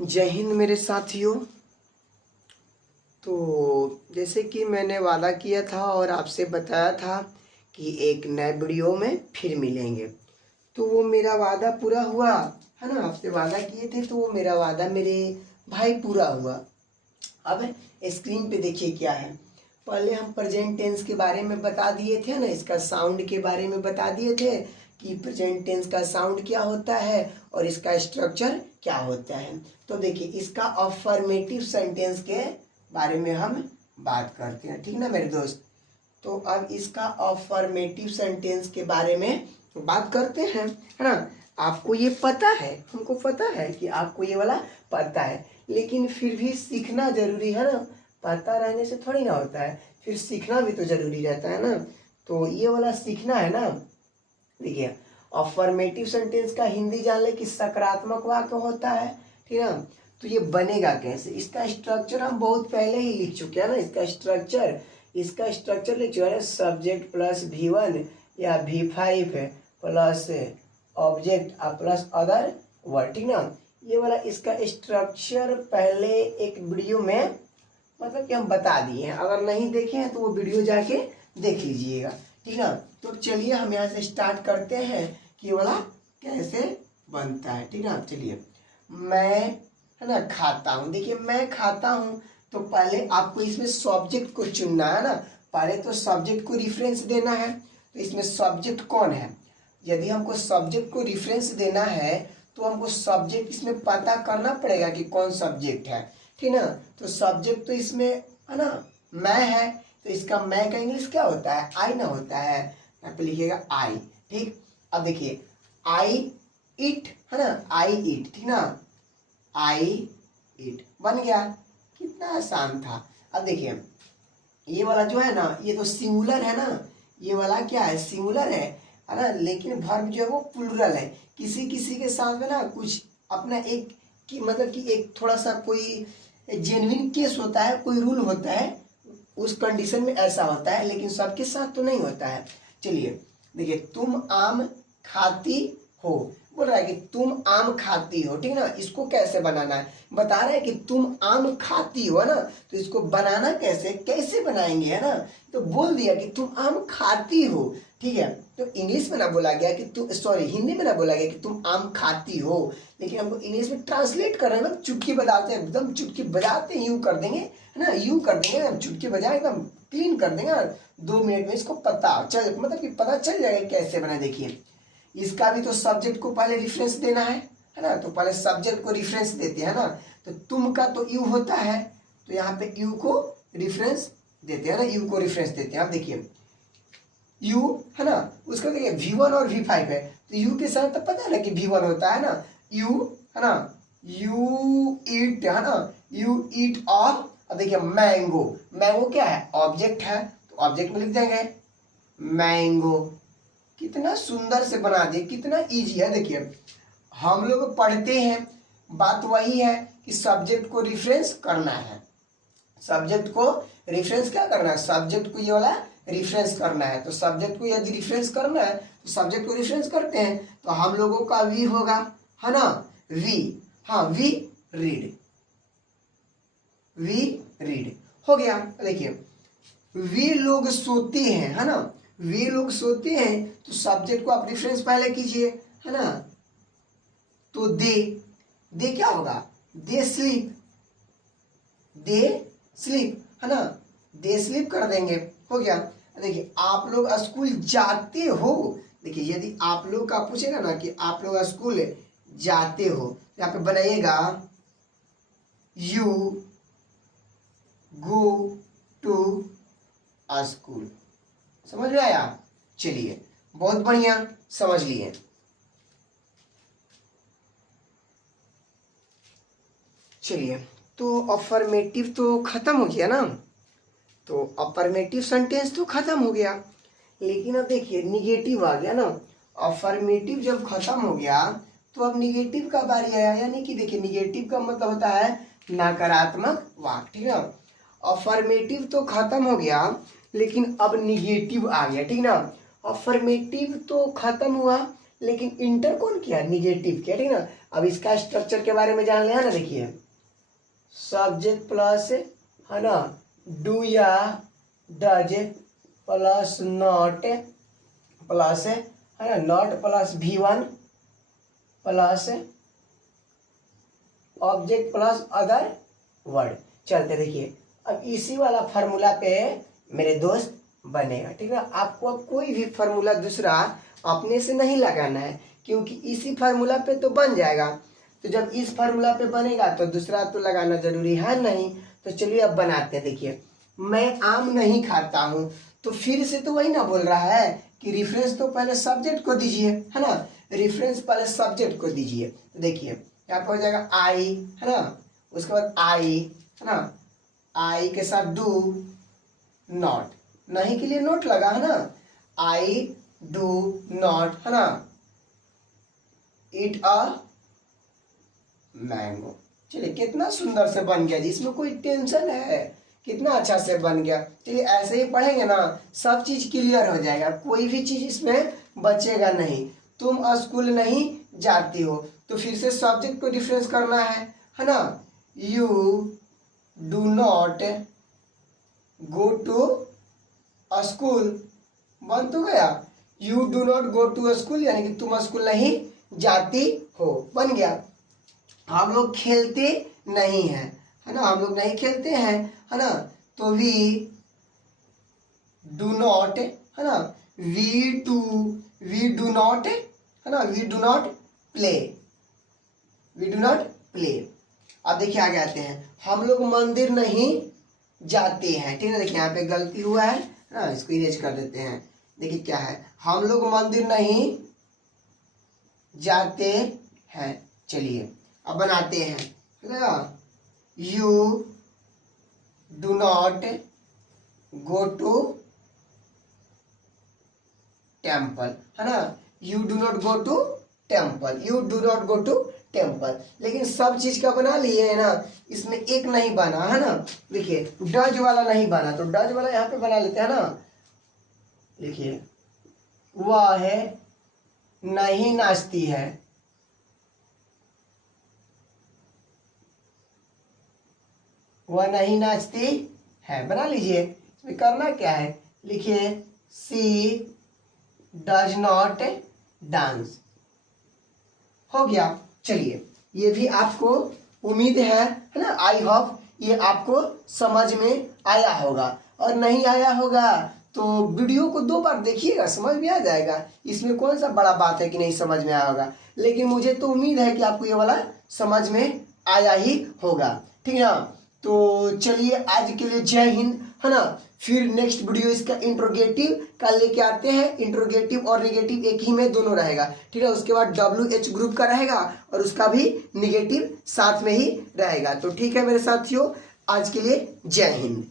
जय हिंद मेरे साथियों। तो जैसे कि मैंने वादा किया था और आपसे बताया था कि एक नए वीडियो में फिर मिलेंगे, तो वो मेरा वादा पूरा हुआ है ना। आपसे वादा किए थे तो वो मेरा वादा मेरे भाई पूरा हुआ। अब स्क्रीन पे देखिए क्या है। पहले हम प्रेजेंट टेंस के बारे में बता दिए थे ना, इसका साउंड के बारे में बता दिए थे कि प्रेजेंट टेंस का साउंड क्या होता है और इसका स्ट्रक्चर क्या होता है। तो देखिए इसका अफर्मेटिव सेंटेंस के बारे में हम बात करते हैं, ठीक ना मेरे दोस्त। तो अब इसका अफर्मेटिव सेंटेंस के बारे में बात करते हैं, है ना। आपको ये पता है, हमको पता है कि आपको ये वाला पता है, लेकिन फिर भी सीखना जरूरी है ना। पता रहने से थोड़ी ना होता है, फिर सीखना भी तो जरूरी रहता है ना। तो ये वाला सीखना है ना। देखिए अफर्मेटिव सेंटेंस का हिंदी जान ले कि सकारात्मक वाक्य होता है, ठीक है। तो ये बनेगा कैसे, इसका स्ट्रक्चर हम बहुत पहले ही लिख चुके हैं ना। इसका स्ट्रक्चर लिख चुके हैं, सब्जेक्ट प्लस V1 या V5 plus object plus other word, ठीक ना। ये वाला इसका स्ट्रक्चर पहले एक वीडियो में मतलब कि हम बता दिए हैं। अगर नहीं देखे हैं तो वो वीडियो जाके देख लीजिएगा, ठीक है। तो चलिए हम यहाँ से स्टार्ट करते हैं कि ये वाला कैसे बनता है, ठीक है। चलिए मैं है ना खाता हूँ। देखिए मैं खाता हूँ तो पहले आपको इसमें सब्जेक्ट को चुनना है ना। पहले तो सब्जेक्ट को रिफरेंस देना है। तो इसमें सब्जेक्ट कौन है, यदि हमको सब्जेक्ट को रिफरेंस देना है तो हमको सब्जेक्ट इसमें पता करना पड़ेगा कि कौन सब्जेक्ट है, ठीक ना। तो सब्जेक्ट तो इसमें है ना मैं है, तो इसका मैं का इंग्लिश क्या होता है, आई ना होता है। यहाँ पे लिखिएगा आई, ठीक। अब देखिए आई इट है ना, आई इट, ठीक ना। आई इट बन गया, कितना आसान था। अब देखिए ये वाला जो है ना, ये तो सिंगुलर है ना। ये वाला क्या है, सिंगुलर है ना। लेकिन वर्ब जो है वो प्लूरल है। किसी किसी के साथ में ना कुछ अपना एक कि मतलब कि एक थोड़ा सा कोई जेन्युइन केस होता है, कोई रूल होता है, उस कंडीशन में ऐसा होता है, लेकिन सबके साथ तो नहीं होता है। चलिए देखिए तुम आम खाती हो, बोल रहा है कि तुम आम खाती हो, ठीक ना। इसको कैसे बनाना है बता रहा है कि तुम आम खाती हो, है ना। तो इसको बनाना कैसे बनाएंगे, है ना। तो बोल दिया कि तुम आम खाती हो, ठीक है। तो इंग्लिश में ना बोला गया कि तुम, सॉरी हिंदी में ना बोला गया कि तुम आम खाती हो, लेकिन हमको इंग्लिश में ट्रांसलेट कर रहे हैं। मतलब चुटकी बजाते हैं, एकदम चुटकी बजाते यूं कर देंगे, है ना। यूं कर देंगे, हम चुटकी बजाए एकदम क्लीन कर देंगे। 2 मिनट में इसको पता चल मतलब कि पता चल जाएगा कैसे बना। देखिए इसका भी तो सब्जेक्ट को पहले रिफरेंस देना है ना। तो पहले सब्जेक्ट को रिफरेंस देते हैं ना। तो तुम का तो यू होता है, तो यहाँ पे यू को रिफरेंस देते हैं ना, यू को रेफरेंस देते हैं। आप देखिए यू है ना, उसका देखिए V1 और V5 है, तो यू के साथ तो पता है ना कि V1 होता है ना, यू है ना, यू ईट है ना, यू ईट ऑफ। अब देखिए मैंगो, मैंगो क्या है, ऑब्जेक्ट है, तो ऑब्जेक्ट में लिख देंगे मैंगो। कितना सुंदर से बना दिए, कितना इजी है। देखिए हम लोग पढ़ते हैं, बात वही है कि सब्जेक्ट को रिफरेंस करना है। सब्जेक्ट को रिफरेंस क्या करना है, सब्जेक्ट को ये वाला रिफरेंस करना है। तो सब्जेक्ट को यदि रिफरेंस करना है तो सब्जेक्ट को रिफरेंस करते हैं, तो हम लोगों का वी होगा, है ना, वी। हाँ वी रीड, वी रीड हो गया। देखिए वे लोग सोते हैं, है ना, वे लोग सोते हैं, तो सब्जेक्ट को आप रिफरेंस पहले कीजिए, है ना। तो दे क्या होगा, दे स्लीप, दे स्लीप, है ना, दे स्लीप कर देंगे, हो गया। देखिए आप लोग स्कूल जाते हो। देखिए यदि आप लोग का पूछेगा ना कि आप लोग स्कूल जाते हो, तो यहाँ पे बनाइएगा यू गो टू स्कूल। समझ में आया, चलिए बहुत बढ़िया समझ लिए। चलिए तो अफर्मेटिव तो खत्म हो गया ना, तो अफर्मेटिव सेंटेंस तो खत्म हो गया, लेकिन अब देखिए निगेटिव आ गया ना। अफर्मेटिव जब खत्म हो गया तो अब निगेटिव का बारी आया, यानी कि देखिए निगेटिव का मतलब होता है नकारात्मक वाक्य, ठीक है। अफर्मेटिव तो खत्म हो गया, लेकिन अब निगेटिव आ गया, ठीक ना। अफर्मेटिव तो खत्म हुआ, लेकिन इंटर कौन किया, निगेटिव किया, ठीक ना। अब इसका स्ट्रक्चर के बारे में जान लिया ना। देखिए सब्जेक्ट प्लस है ना डू या डज प्लस नॉट प्लस है ना not plus V1 plus object plus other word. चलते देखिए अब इसी वाला फार्मूला पे मेरे दोस्त बनेगा। ठीक है, आपको अब कोई भी फार्मूला दूसरा अपने से नहीं लगाना है, क्योंकि इसी फार्मूला पे तो बन जाएगा। तो जब इस फार्मूला पे बनेगा तो दूसरा तो लगाना जरूरी है नहीं। तो चलिए अब बनाते हैं। देखिए मैं आम नहीं खाता हूँ, तो फिर से तो वही ना बोल रहा है कि रेफरेंस तो पहले सब्जेक्ट को दीजिए, है ना। रेफरेंस पहले सब्जेक्ट को दीजिए। तो देखिए यहाँ पर हो जाएगा आई, है ना, उसके बाद आई, है ना, आई के साथ डू नॉट, नहीं के लिए नोट लगा, है ना, आई डू नॉट, है ना, ईट अ मैंगो। चलिए कितना सुंदर से बन गया जी, इसमें कोई टेंशन है, कितना अच्छा से बन गया। चलिए ऐसे ही पढ़ेंगे ना सब चीज क्लियर हो जाएगा, कोई भी चीज इसमें बचेगा नहीं। तुम स्कूल नहीं जाती हो, तो फिर से सब्जेक्ट को डिफरेंस करना है ना। You do not go to school, बन तो गया। You do not go to school यानी कि तुम स्कूल नहीं जाती हो, बन गया। हम लोग खेलते नहीं हैं, है ना, हम लोग नहीं खेलते हैं, है ना, तो वी डू नॉट, है ना, वी डू नॉट, है ना, we do not play, we do not play. अब देखिए आगे आते हैं, हम लोग मंदिर नहीं जाते हैं। ठीक है, देखिए यहाँ पे गलती हुआ है ना, इसको इरेज कर देते हैं। देखिए क्या है, हम लोग मंदिर नहीं जाते हैं। चलिए अब बनाते हैं। You do not go to temple, है ना, you do not go to temple, you do not go to temple. लेकिन सब चीज का बना लिए है ना, इसमें एक नहीं बना, है ना। देखिए डज वाला नहीं बना, तो डज वाला यहाँ पे बना लेते हैं ना। देखिए वह है नहीं नाचती है, वह नहीं नाचती है, बना लीजिए। इसमें करना क्या है, लिखिए सी डज नॉट डांस, हो गया। चलिए ये भी आपको उम्मीद है ना, आई होप ये आपको समझ में आया होगा, और नहीं आया होगा तो वीडियो को 2 बार देखिएगा, समझ में आ जाएगा। इसमें कौन सा बड़ा बात है कि नहीं समझ में आया होगा, लेकिन मुझे तो उम्मीद है कि आपको ये वाला समझ में आया ही होगा। ठीक है ना, तो चलिए आज के लिए जय हिंद, है ना। फिर नेक्स्ट वीडियो इसका इंट्रोगेटिव का लेके आते हैं। इंट्रोगेटिव और निगेटिव एक ही में दोनों रहेगा, ठीक है। उसके बाद WH ग्रुप का रहेगा और उसका भी निगेटिव साथ में ही रहेगा। तो ठीक है मेरे साथियों, आज के लिए जय हिंद।